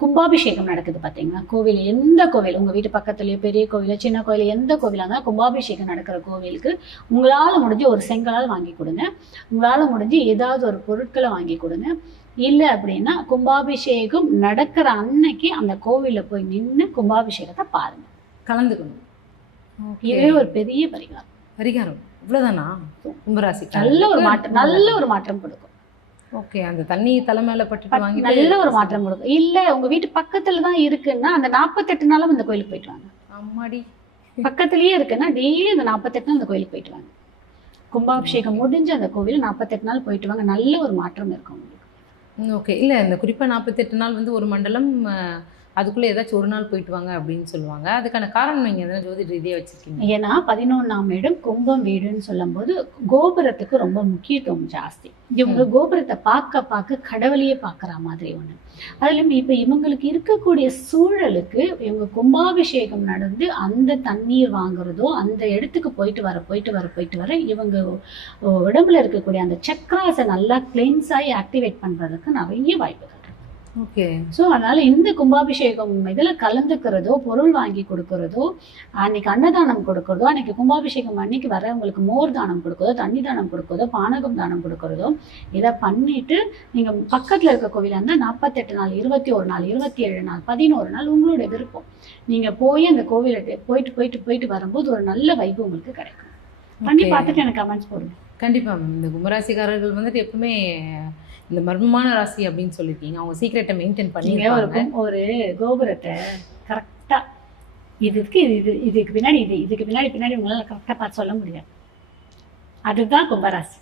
கும்பாபிஷேகம் நடக்குது பார்த்தீங்கன்னா, கோவில் எந்த கோவில் உங்கள் வீட்டு பக்கத்துலேயோ பெரிய கோவிலோ சின்ன கோவில் எந்த கோவிலாக இருந்தாலும் கும்பாபிஷேகம் நடக்கிற கோவிலுக்கு உங்களால் முடிஞ்சு ஒரு செங்கலால் வாங்கி கொடுங்க. உங்களால் முடிஞ்சு ஏதாவது ஒரு பொருட்களை வாங்கி கொடுங்க. இல்லை அப்படின்னா கும்பாபிஷேகம் நடக்கிற அன்னைக்கு அந்த கோவிலில் போய் நின்று கும்பாபிஷேகத்தை பாருங்க, கலந்துக்கணும். இதுவே ஒரு பெரிய பரிகாரம். பரிகாரம் இவ்வளோதானா? கும்பராசி நல்ல ஒரு மாற்றம் கொடுக்கும். ஓகே, அந்த தண்ணி தலைமையில பட்டு வாங்கி நல்ல ஒரு மாற்றம் கொடுக்கும். இல்லை உங்க வீட்டு பக்கத்துல தான் இருக்குன்னா அந்த 48 நாளும் அந்த கோயிலுக்கு போயிட்டு வாங்க. அம்மாடி, பக்கத்துலயே இருக்குன்னா டெய்லி அந்த 48 நாள் அந்த கோயிலுக்கு போயிட்டு வாங்க. கும்பாபிஷேகம் முடிஞ்சு அந்த கோவில் 48 நாள் போயிட்டு வாங்க, நல்ல ஒரு மாற்றம் இருக்கும் உங்களுக்கு. ஓகே. இல்லை இந்த குறிப்பாக 48 நாள் வந்து ஒரு மண்டலம், அதுக்குள்ளே ஏதாச்சும் ஒரு நாள் போயிட்டு வாங்க அப்படின்னு சொல்லுவாங்க. அதுக்கான காரணம் நீங்கள் எதனா ஜோதிட ரீதியாக வச்சுருக்கீங்க? ஏன்னா 11ஆம் இடம் கும்பம் வீடுன்னு சொல்லும்போது கோபுரத்துக்கு ரொம்ப முக்கியத்துவம் ஜாஸ்தி. இவங்க கோபுரத்தை பார்க்க பார்க்க கடவுளையே பார்க்குற மாதிரி ஒன்று. அதுலேயும் இப்போ இவங்களுக்கு இருக்கக்கூடிய சூழலுக்கு இவங்க கும்பாபிஷேகம் நடந்து அந்த தண்ணீர் வாங்குறதோ அந்த இடத்துக்கு போயிட்டு வர இவங்க உடம்புல இருக்கக்கூடிய அந்த சக்கராஸை நல்லா கிளென்ஸ் ஆகி ஆக்டிவேட் பண்ணுறதுக்கு நிறைய வாய்ப்புகள். ஓகே. ஸோ அதனால இந்த கும்பாபிஷேகம் இதில் கலந்துக்கிறதோ பொருள் வாங்கி கொடுக்கறதோ அன்னைக்கு அன்னதானம் கொடுக்கறதோ அன்னைக்கு கும்பாபிஷேகம் அன்னைக்கு வரவங்களுக்கு மோர் தானம் கொடுக்கறதோ தண்ணி தானம் கொடுக்கறதோ பானகம் தானம் கொடுக்கறதோ இதை பண்ணிட்டு நீங்கள் பக்கத்தில் இருக்க கோவிலாக இருந்தால் 48 நாள் 21 நாள் 27 நாள் 11 நாள் உங்களுடைய விருப்பம். நீங்கள் போய் அந்த கோவிலை போயிட்டு வரும்போது ஒரு நல்ல வைப்பு உங்களுக்கு கிடைக்கும். பண்ணி பார்த்துட்டு எனக்கு கமெண்ட்ஸ் போடுங்க. கண்டிப்பாக மேம். இந்த கும்பராசிக்காரர்கள் வந்துட்டு எப்பவுமே இந்த மர்மமான ராசி அப்படின்னு சொல்லியிருக்கீங்க. அவங்க சீக்கிரட்டை மெயின்டைன் பண்ணி ஒரு கோபுரத்தை கரெக்டாக இதுக்கு பின்னாடி உங்களால் கரெக்டாக பார்த்து சொல்ல முடியாது. அதுதான் கும்பராசி.